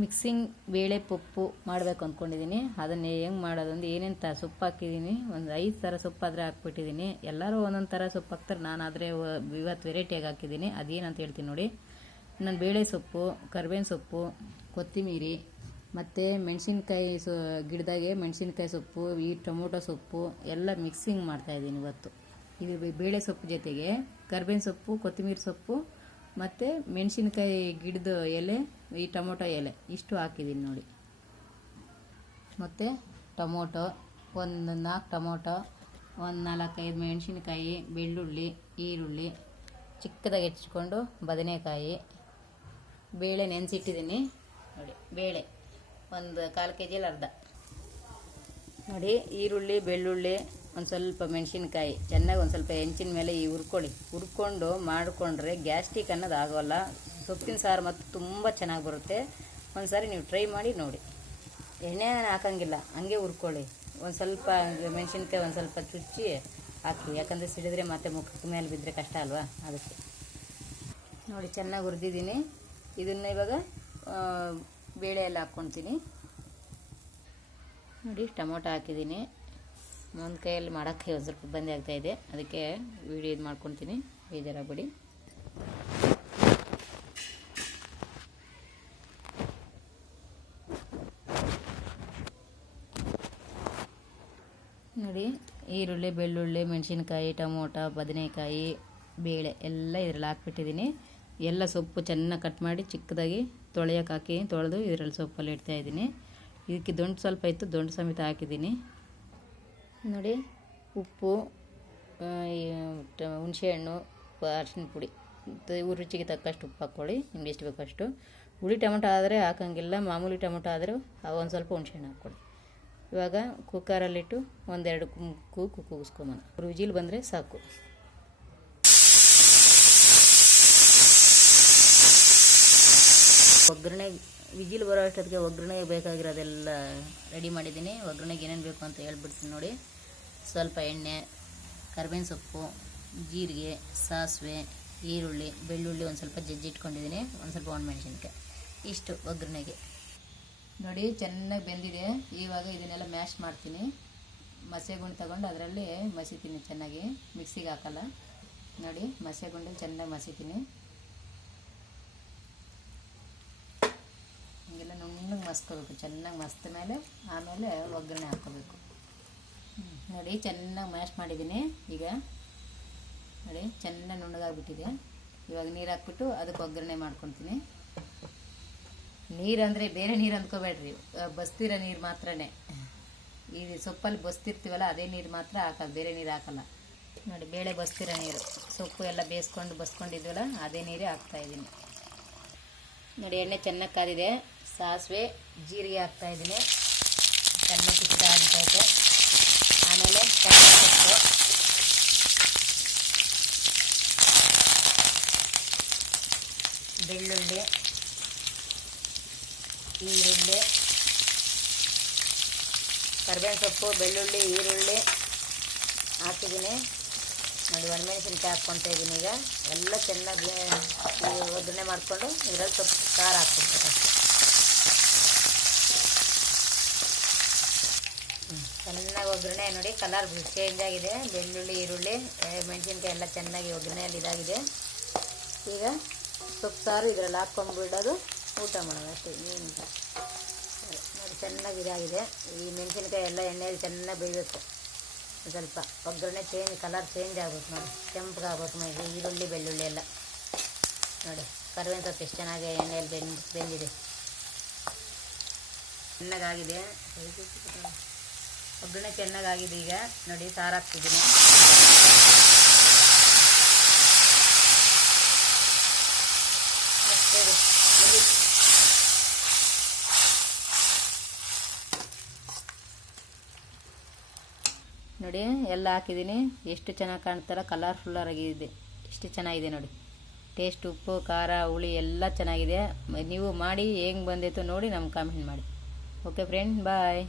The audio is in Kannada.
ಮಿಕ್ಸಿಂಗ್ ಬೇಳೆ ಪಪ್ಪು ಮಾಡಬೇಕು ಅಂದ್ಕೊಂಡಿದ್ದೀನಿ ಅದನ್ನು ಹೆಂಗೆ ಮಾಡೋದು ಅಂದ್ರೆ ಏನೇನು ತ, ಸೊಪ್ಪು ಹಾಕಿದ್ದೀನಿ ಒಂದು ಐದು ಥರ ಸೊಪ್ಪಾದರೆ ಹಾಕ್ಬಿಟ್ಟಿದ್ದೀನಿ ಎಲ್ಲರೂ ಒಂದೊಂದು ಥರ ಸೊಪ್ಪು ಹಾಕ್ತಾರೆ. ನಾನು ಆದರೆ ಇವತ್ತು ವೆರೈಟಿಯಾಗಿ ಹಾಕಿದ್ದೀನಿ ಅದೇನಂತ ಹೇಳ್ತೀನಿ ನೋಡಿ. ನಾನು ಬೇಳೆ ಸೊಪ್ಪು ಕರ್ಬೇವಿನ ಸೊಪ್ಪು, ಕೊತ್ತಿಮೀರಿ, ಮತ್ತು ಮೆಣಸಿನ್ಕಾಯಿ ಸೊ, ಗಿಡದಾಗೆ ಮೆಣಸಿನ್ಕಾಯಿ ಸೊಪ್ಪು, ಈ ಟೊಮೊಟೊ ಸೊಪ್ಪು ಎಲ್ಲ ಮಿಕ್ಸಿಂಗ್ ಮಾಡ್ತಾಯಿದ್ದೀನಿ ಇವತ್ತು. ಇದು ಬೇಳೆ ಸೊಪ್ಪು ಜೊತೆಗೆ ಕರ್ಬೇವಿನ ಸೊಪ್ಪು, ಕೊತ್ತಿಮೀರಿ ಸೊಪ್ಪು ಮತ್ತು ಮೆಣಸಿನ್ಕಾಯಿ ಗಿಡದ ಎಲೆ, ಈ ಟೊಮೊಟೊ ಎಲೆ, ಇಷ್ಟು ಹಾಕಿದ್ದೀನಿ ನೋಡಿ. ಮತ್ತು ಟೊಮೊಟೊ, ಒಂದು ನಾಲ್ಕು ಟೊಮೊಟೊ, ಒಂದು ನಾಲ್ಕೈದು ಮೆಣಸಿನ್ಕಾಯಿ, ಬೆಳ್ಳುಳ್ಳಿ, ಈರುಳ್ಳಿ, ಚಿಕ್ಕದಾಗಿ ಹೆಚ್ಚಿಕೊಂಡು ಬದನೆಕಾಯಿ, ಬೇಳೆ ನೆನೆಸಿಟ್ಟಿದ್ದೀನಿ ನೋಡಿ, ಬೇಳೆ, ಒಂದು ಕಾಲು ಕೆ ಜಿಯಲ್ಲಿ ಅರ್ಧ. ನೋಡಿ, ಈರುಳ್ಳಿ, ಬೆಳ್ಳುಳ್ಳಿ ಒಂದು ಸ್ವಲ್ಪ ಮೆಣಸಿನ್ಕಾಯಿ, ಚೆನ್ನಾಗಿ ಒಂದು ಸ್ವಲ್ಪ ಹೆಂಚಿನ ಮೇಲೆ ಈ ಹುರ್ಕೊಳ್ಳಿ. ಹುರ್ಕೊಂಡು ಮಾಡಿಕೊಂಡ್ರೆ ಗ್ಯಾಸ್ಟ್ರಿಕ್ ಅನ್ನೋದು ಆಗೋಲ್ಲ. ಸೊಪ್ಪಿನ ಸಾರು ಮತ್ತು ತುಂಬ ಚೆನ್ನಾಗಿ ಬರುತ್ತೆ. ಒಂದು ಸಾರಿ ನೀವು ಟ್ರೈ ಮಾಡಿ ನೋಡಿ. ಎಣ್ಣೆ ಹಾಕೋಂಗಿಲ್ಲ. ಹಂಗೆ ಹುರ್ಕೊಳ್ಳಿ. ಒಂದು ಸ್ವಲ್ಪ ಮೆಣಸಿನ್ಕಾಯಿ ಒಂದು ಸ್ವಲ್ಪ ಚುಚ್ಚಿ ಹಾಕಿ. ಯಾಕಂದರೆ ಸಿಡಿದ್ರೆ ಮತ್ತೆ ಮುಖಕ್ಕೆ ಮೇಲೆ ಬಿದ್ದರೆ ಕಷ್ಟ ಅಲ್ವಾ? ಅದಕ್ಕೆ. ನೋಡಿ, ಚೆನ್ನಾಗಿ ಹುರಿದಿದ್ದೀನಿ. ಇದನ್ನು ಇವಾಗ ಬೇಳೆ ಎಲ್ಲ ಹಾಕ್ಕೊಳ್ತೀನಿ ನೋಡಿ, ಟೊಮೊಟೊ ಹಾಕಿದ್ದೀನಿ. ಒಂದು ಕೈಯಲ್ಲಿ ಮಾಡೋಕ್ಕೆ ಸ್ವಲ್ಪ ಬಂದಿ ಆಗ್ತಾ ಇದೆ. ಅದಕ್ಕೆ ವಿಡಿಯೋ ಇದು ಮಾಡ್ಕೊತೀನಿ. ಬೇಜಾರಾಗ್ಬಿಡಿ. ನೋಡಿ, ಈರುಳ್ಳಿ, ಬೆಳ್ಳುಳ್ಳಿ, ಮೆಣಸಿನ್ಕಾಯಿ, ಟೊಮೊಟೊ, ಬದನೆಕಾಯಿ, ಬೇಳೆ ಎಲ್ಲ ಇದರಲ್ಲಿ ಹಾಕ್ಬಿಟ್ಟಿದ್ದೀನಿ. ಎಲ್ಲ ಸೊಪ್ಪು ಚೆನ್ನಾಗಿ ಕಟ್ ಮಾಡಿ ಚಿಕ್ಕದಾಗಿ ತೊಳೆಯೋಕೆ ಹಾಕಿ ತೊಳೆದು ಇದರಲ್ಲಿ ಸೊಪ್ಪಲ್ಲಿ ಇಡ್ತಾಯಿದ್ದೀನಿ ಇದಕ್ಕೆ ದೊಂಡು ಸ್ವಲ್ಪ ಇತ್ತು, ದೊಂಡು ಸಮೇತ ಹಾಕಿದ್ದೀನಿ. ನೋಡಿ, ಉಪ್ಪು ಹುಣಸೆಹಣ್ಣು ಅರಶಿನ ಪುಡಿ. ರುಚಿಗೆ ತಕ್ಕಷ್ಟು ಉಪ್ಪು ಹಾಕ್ಕೊಳ್ಳಿ, ನಿಮ್ಗೆ ಎಷ್ಟು ಬೇಕು ಅಷ್ಟು. ಹುಳಿ ಟೊಮೊಟೊ ಆದರೆ ಹಾಕೋಂಗಿಲ್ಲ, ಮಾಮೂಲಿ ಟೊಮೊಟೊ ಆದರೆ ಒಂದು ಸ್ವಲ್ಪ ಹುಣಸೆಹಣ್ಣು ಹಾಕ್ಕೊಳ್ಳಿ. ಇವಾಗ ಕುಕ್ಕರಲ್ಲಿಟ್ಟು ಒಂದೆರಡು ಕೂಗು ಕೂಗಿಸ್ಕೊಂಬ ರುಜಿಲ್ ಬಂದರೆ ಸಾಕು. ಒಗ್ಗರಣೆ, ವಿಜಿಲ್ ಬರೋ ಅಷ್ಟೊತ್ತಿಗೆ ಒಗ್ಗರಣೆಗೆ ಬೇಕಾಗಿರೋದೆಲ್ಲ ರೆಡಿ ಮಾಡಿದ್ದೀನಿ. ಒಗ್ಗರಣೆಗೆ ಏನೇನು ಬೇಕು ಅಂತ ಹೇಳ್ಬಿಡ್ತೀನಿ ನೋಡಿ. ಸ್ವಲ್ಪ ಎಣ್ಣೆ, ಕರ್ಬೇವಿನ ಸೊಪ್ಪು, ಜೀರಿಗೆ, ಸಾಸಿವೆ, ಈರುಳ್ಳಿ, ಬೆಳ್ಳುಳ್ಳಿ ಒಂದು ಸ್ವಲ್ಪ ಜಜ್ಜಿ ಇಟ್ಕೊಂಡಿದ್ದೀನಿ. ಒಂದು ಸ್ವಲ್ಪ ಒಣಮೆಣಸಿನ್ಕಾಯಿ ಇಷ್ಟು ಒಗ್ಗರಣೆಗೆ. ನೋಡಿ, ಚೆನ್ನಾಗಿ ಬೆಂದಿದೆ. ಇವಾಗ ಇದನ್ನೆಲ್ಲ ಮ್ಯಾಶ್ ಮಾಡ್ತೀನಿ. ಮಸೆಗುಂಡು ತಗೊಂಡು ಅದರಲ್ಲಿ ಮಸಿತೀನಿ ಚೆನ್ನಾಗಿ. ಮಿಕ್ಸಿಗೆ ಹಾಕಲ್ಲ. ನೋಡಿ ಮಸೆಗುಂಡು ಚೆನ್ನಾಗಿ ಮಸಿತೀನಿ. ಮಸ್ಕೋಬೇಕು, ಚೆನ್ನಾಗಿ ಮಸ್ತ ಮೇಲೆ, ಆಮೇಲೆ ಒಗ್ಗರಣೆ ಹಾಕೋಬೇಕು. ನೋಡಿ ಚೆನ್ನಾಗಿ ಮ್ಯಾಶ್ ಮಾಡಿದ್ದೀನಿ ಈಗ. ನೋಡಿ ಚೆನ್ನಾಗಿ ನುಣ್ಣಗಾಗ್ಬಿಟ್ಟಿದೆ. ಇವಾಗ ನೀರು ಹಾಕ್ಬಿಟ್ಟು ಅದಕ್ಕೆ ಒಗ್ಗರಣೆ ಮಾಡ್ಕೊತೀನಿ. ನೀರು ಅಂದರೆ ಬೇರೆ ನೀರು ಅಂದ್ಕೋಬೇಡ್ರಿ. ಬಸ್ತಿರೋ ನೀರು ಮಾತ್ರನೇ. ಈ ಸೊಪ್ಪಲ್ಲಿ ಬಸ್ತಿರ್ತೀವಲ್ಲ, ಅದೇ ನೀರು ಮಾತ್ರ ಹಾಕಲ್ಲ, ಬೇರೆ ನೀರು ಹಾಕಲ್ಲ. ನೋಡಿ ಬೇಳೆ ಬಸ್ತಿರೋ ನೀರು. ಸೊಪ್ಪು ಎಲ್ಲ ಬೇಯಿಸ್ಕೊಂಡು, ಬಸ್ಕೊಂಡಿದ್ವಲ್ಲ, ಅದೇ ನೀರೇ ಹಾಕ್ತಾಯಿದ್ದೀನಿ ನೋಡಿ ಎಣ್ಣೆ ಚೆನ್ನಾಗಿ ಕಾದಿದೆ. ಸಾಸಿವೆ ಜೀರಿಗೆ ಹಾಕ್ತಾ ಇದ್ದೀನಿ. ಚೆನ್ನಾಗಿ ಕಿಚ್ಚ ಆಗ್ತೈತೆ ಆಮೇಲೆ ಸೊಪ್ಪು. ಬೆಳ್ಳುಳ್ಳಿ. ಈರುಳ್ಳಿ. ಕರ್ಬೇವಿನ ಸೊಪ್ಪು, ಬೆಳ್ಳುಳ್ಳಿ, ಈರುಳ್ಳಿ ಹಾಕಿದ್ದೀನಿ. ನೋಡಿ, ಒಣಮೆಣಸಿನ್ಕಾಯಿ ಹಾಕ್ಕೊತಾ ಇದ್ದೀನಿ ಈಗ. ಎಲ್ಲ ಚೆನ್ನಾಗಿ, ಒಗ್ಗರಣೆ ಮಾಡಿಕೊಂಡು ಇದರಲ್ಲಿ ಸ್ವಲ್ಪ ಖಾರ ಹಾಕ್ಕೊಬೇಕು ಚೆನ್ನಾಗಿ ಒಗ್ಗರಣೆ ನೋಡಿ ಕಲರ್ ಚೇಂಜ್ ಆಗಿದೆ. ಬೆಳ್ಳುಳ್ಳಿ, ಈರುಳ್ಳಿ ಮೆಣಸಿನ್ಕಾಯಿ ಎಲ್ಲ ಚೆನ್ನಾಗಿ ಒಗ್ಗರಣೆಯಲ್ಲಿ ಇದಾಗಿದೆ. ಈಗ ಸೊಪ್ಪು ಸಾರು ಇದರಲ್ಲಿ ಹಾಕ್ಕೊಂಡ್ಬಿಡೋದು ಊಟ ಮಾಡೋದು ಅಷ್ಟೇ ಏನು ನೋಡಿ, ಚೆನ್ನಾಗಿ ಇದಾಗಿದೆ. ಈ ಮೆಣಸಿನ್ಕಾಯಿ ಎಲ್ಲ ಎಣ್ಣೆಯಲ್ಲಿ ಚೆನ್ನಾಗಿ ಬೇಯಬೇಕು. ಸ್ವಲ್ಪ ಒಗ್ಗರಣೆ ಚೇಂಜ್ ಕಲರ್ ಚೇಂಜ್ ಆಗ್ಬೇಕು ನೋಡಿ. ಕೆಂಪಗೆ ಆಗ್ಬೇಕು ನೋಡಿ ಈರುಳ್ಳಿ, ಬೆಳ್ಳುಳ್ಳಿ ಎಲ್ಲ. ನೋಡಿ ಕರುವಿನ ಸೊಪ್ಪು ಎಷ್ಟು ಚೆನ್ನಾಗಿ ಎಣ್ಣೆಯಲ್ಲಿ ಬೆಂದ್, ಬೆಂದಿದೆ. ಚೆನ್ನಾಗಾಗಿದೆ. ಒಗ್ಗರಣೆ ಚೆನ್ನಾಗಾಗಿದೆ ಈಗ. ನೋಡಿ, ಸಾರು ಹಾಕ್ತಿದ್ದೀನಿ. ನೋಡಿ, ಎಲ್ಲ ಹಾಕಿದ್ದೀನಿ. ಎಷ್ಟು ಚೆನ್ನಾಗಿ ಕಾಣ್ತಾರ ಕಲರ್ಫುಲ್ಲರಾಗಿದೆ ಎಷ್ಟು ಚೆನ್ನಾಗಿದೆ ನೋಡಿ. ಟೇಸ್ಟ್ ಉಪ್ಪು, ಖಾರ, ಹುಳಿ ಎಲ್ಲ ಚೆನ್ನಾಗಿದೆ. ನೀವು ಮಾಡಿ, ಹೆಂಗೆ ಬಂದಿತ್ತು ನೋಡಿ ನಮ್ಗೆ ಕಾಮೆಂಟ್ ಮಾಡಿ. Okay friend bye